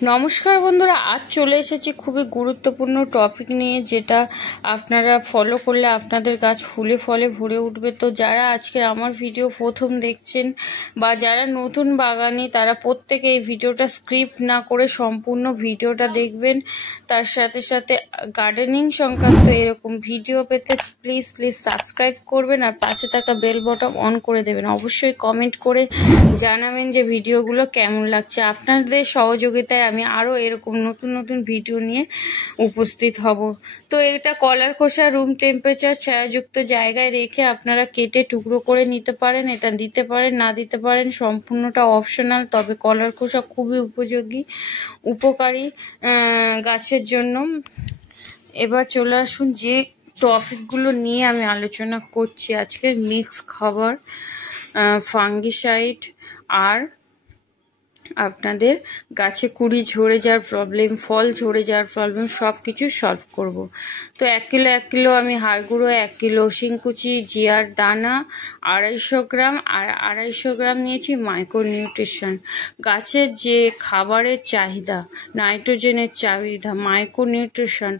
নমস্কার বন্ধুরা, আজ চলে এসেছি খুবই গুরুত্বপূর্ণ টপিক নিয়ে, যেটা আপনারা ফলো করলে আপনাদের গাছ ফুলে ফলে ভরে উঠবে। তো যারা আজকে আমার ভিডিও প্রথম দেখছেন বা যারা নতুন বাগানি, তারা প্রত্যেকে এই ভিডিওটা স্ক্রিপ্ট না করে সম্পূর্ণ ভিডিওটা দেখবেন। তার সাথে সাথে গার্ডেনিং সংক্রান্ত এরকম ভিডিও পেতে প্লিজ সাবস্ক্রাইব করবেন আর পাশে থাকা বেল বটন অন করে দেবেন। অবশ্যই কমেন্ট করে জানাবেন যে ভিডিওগুলো কেমন লাগছে। আপনাদের সহযোগিতায় আমি আরও এরকম নতুন ভিডিও নিয়ে উপস্থিত হব। তো এটা কলার খোসা রুম টেম্পারেচার ছায়াযুক্ত জায়গায় রেখে আপনারা কেটে টুকরো করে নিতে পারেন। এটা দিতে পারেন, না দিতে পারেন, সম্পূর্ণটা অপশনাল। তবে কলার খোসা খুবই উপকারী গাছের জন্য। এবার চলে আসুন যে টপিকগুলো নিয়ে আমি আলোচনা করছি। আজকের মিক্স খাবার, ফাঙ্গিসাইড আর আপনাদের গাছে কুড়ি ঝরে যাওয়ার প্রবলেম, ফল ঝরে যাওয়ার প্রবলেম, সব কিছু সলভ করব। তো 1 কিলো আমি হাড় গুঁড়ো, 1 কিলো শিংকুচি, জিয়ার দানা 250 গ্রাম আর 250 গ্রাম নিয়েছি মাইক্রোনিউট্রিশন। গাছের যে খাবারের চাহিদা, নাইট্রোজেনের চাহিদা, মাইক্রোনিউট্রিশন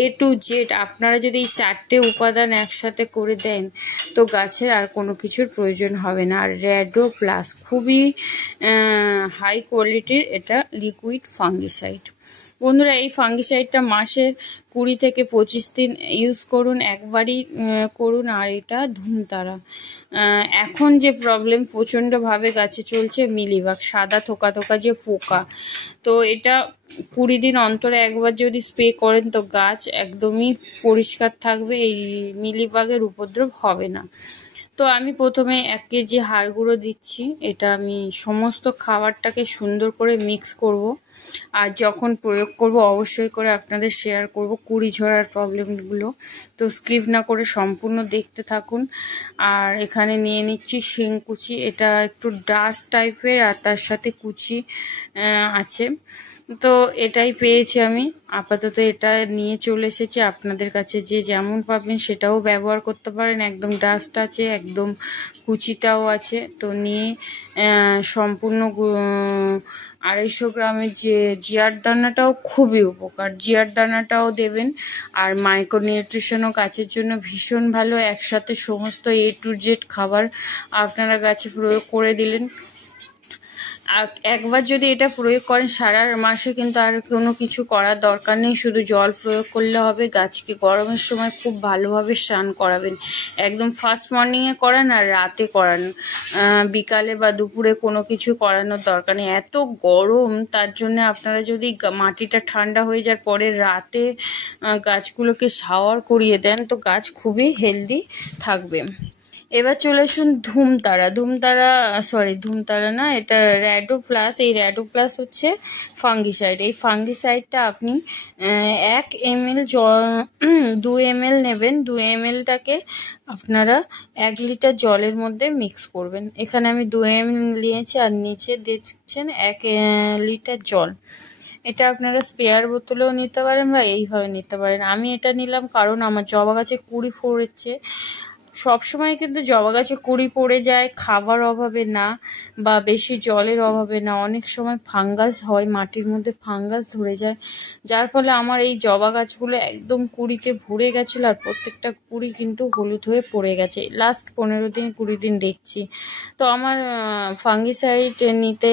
A to Z, আপনারা যদি এই 4টে উপাদান একসাথে করে দেন তো গাছের আর কোনো কিছুর প্রয়োজন হবে না। আর রেডো প্লাস খুবই হাই কোয়ালিটির এটা লিকুইড ফাঙ্গিসাইড। বন্ধুরা, এই ফাঙ্গিসাইডটা মাসের 20 থেকে 25 দিন ইউজ করুন, একবারই করুন। আর এটা ধুমতারা। এখন যে প্রবলেম প্রচণ্ডভাবে গাছে চলছে, মিলিবাগ, সাদা থোকা যে পোকা, তো এটা 20 দিন অন্তরে একবার যদি স্প্রে করেন তো গাছ একদমই পরিষ্কার থাকবে, এই মিলিবাগের উপদ্রব হবে না। তো আমি প্রথমে 1 কেজি হাড় গুঁড়ো দিচ্ছি। এটা আমি সমস্ত খাবারটাকে সুন্দর করে মিক্স করব, আর যখন প্রয়োগ করব অবশ্যই করে আপনাদের শেয়ার করব কুড়ি ঝরার প্রবলেমগুলো। তো স্কিপ না করে সম্পূর্ণ দেখতে থাকুন। আর এখানে নিয়ে নিচ্ছি শিংকুচি, এটা একটু ডাস্ট টাইপের আর তার সাথে কুচি আছে। তো এটাই পেয়েছি আমি, আপাতত এটা নিয়ে চলে এসেছি। আপনাদের কাছে যে যেমন পাবেন সেটাও ব্যবহার করতে পারেন। একদম ডাস্ট আছে, একদম কুচিটাও আছে। তো নিয়ে সম্পূর্ণ 250 গ্রামের যে জিয়ার দানাটাও খুবই উপকার, জিয়ার দানাটাও দেবেন। আর মাইক্রোনিউট্রিশনও গাছের জন্য ভীষণ ভালো। একসাথে সমস্ত A to Z খাবার আপনারা গাছে প্রয়োগ করে দিলেন। একবার যদি এটা প্রয়োগ করেন সারা মাসে কিন্তু আর কোনো কিছু করার দরকার নেই, শুধু জল প্রয়োগ করলে হবে। গাছকে গরমের সময় খুব ভালোভাবে স্নান করাবেন, একদম ফার্স্ট মর্নিংয়ে করান আর রাতে করান, বিকালে বা দুপুরে কোনো কিছু করানোর দরকার নেই। এত গরম, তার জন্য আপনারা যদি মাটিটা ঠান্ডা হয়ে যাওয়ার পরে রাতে গাছগুলোকে শাওয়ার করিয়ে দেন তো গাছ খুবই হেলদি থাকবে। এবার চলে আসুন ধুমতারা না, এটা রেডো প্লাস। এই রেডো প্লাস হচ্ছে ফাঙ্গিসাইড। এই ফাঙ্গিসাইডটা আপনি 1 ml 2 ml নেবেন। 2 mlটাকে আপনারা 1 লিটার জলের মধ্যে মিক্স করবেন। এখানে আমি 2 ml নিয়েছি আর নিচে দেখছেন 1 লিটার জল। এটা আপনারা স্পেয়ার বোতলেও নিতে পারেন বা এইভাবে নিতে পারেন। আমি এটা নিলাম কারণ আমার জবা গাছে কুড়ি পড়েছে। সবসময় কিন্তু জবা গাছে কুড়ি পড়ে যায় খাবার অভাবে না, বা বেশি জলের অভাবে না, অনেক সময় ফাঙ্গাস হয়, মাটির মধ্যে ফাঙ্গাস ধরে যায়, যার ফলে আমার এই জবা গাছগুলো একদম কুড়িতে ভরে গেছিলো আর প্রত্যেকটা কুড়ি কিন্তু হলুদ হয়ে পড়ে গেছে। লাস্ট 15 দিন 20 দিন দেখছি। তো আমার ফাঙ্গিসাইড নিতে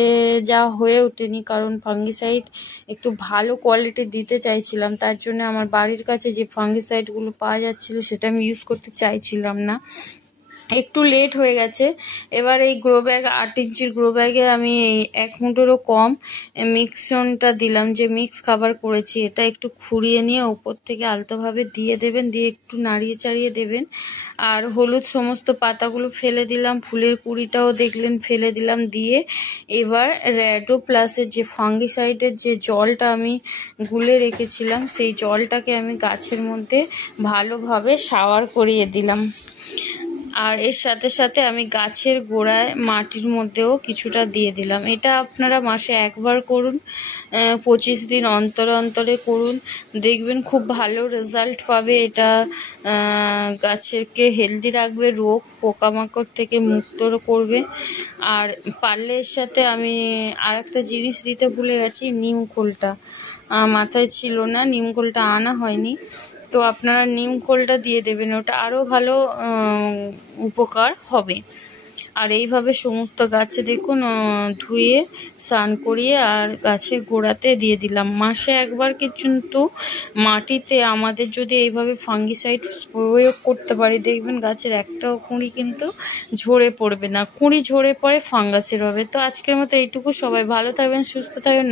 যা হয়ে ওঠেনি, কারণ ফাঙ্গিসাইড একটু ভালো কোয়ালিটির দিতে চাইছিলাম। তার জন্য আমার বাড়ির কাছে যে ফাঙ্গিসাইডগুলো পাওয়া যাচ্ছিলো সেটা আমি ইউজ করতে চাইছিলাম না, একটু লেট হয়ে গেছে। এবার এই গ্রো ব্যাগ 8 ইঞ্চির গ্রো ব্যাগে আমি এই 1 মুঠোরও কম মিক্সনটা দিলাম, যে মিক্স খাবার করেছি। এটা একটু খুঁড়িয়ে নিয়ে উপর থেকে আলতোভাবে দিয়ে দেবেন, দিয়ে একটু নাড়িয়ে চাড়িয়ে দেবেন। আর হলুদ সমস্ত পাতাগুলো ফেলে দিলাম, ফুলের কুড়িটাও দেখলেন ফেলে দিলাম। দিয়ে এবার রেডো প্লাসের যে ফাঙ্গিসাইডের যে জলটা আমি গুলে রেখেছিলাম সেই জলটাকে আমি গাছের মধ্যে ভালোভাবে শাওয়ার করিয়ে দিলাম। আর এর সাথে সাথে আমি গাছের গোড়ায় মাটির মধ্যেও কিছুটা দিয়ে দিলাম। এটা আপনারা মাসে একবার করুন, 25 দিন অন্তরে অন্তরে করুন, দেখবেন খুব ভালো রেজাল্ট পাবে। এটা গাছেরকে হেলদি রাখবে, রোগ পোকামাকড় থেকে মুক্ত করবে। আর পারলে এর সাথে আমি আর একটা জিনিস দিতে ভুলে গেছি, নিম খোলটা মাথায় ছিল না, নিম খোলটা আনা হয়নি, তো আপনারা নিম খোলটা দিয়ে দেবেন, ওটা আরও ভালো উপকার হবে। আর এইভাবে সমস্ত গাছে দেখুন ধুয়ে স্নান করিয়ে আর গাছের গোড়াতে দিয়ে দিলাম। মাসে একবার কিন্তু মাটিতে আমাদের যদি এইভাবে ফাঙ্গিসাইড প্রয়োগ করতে পারি, দেখবেন গাছের একটাও কুঁড়ি কিন্তু ঝরে পড়বে না। কুঁড়ি ঝরে পড়ে ফাঙ্গাসের হবে। তো আজকের মতো এইটুকু, সবাই ভালো থাকবেন, সুস্থ থাকবেন।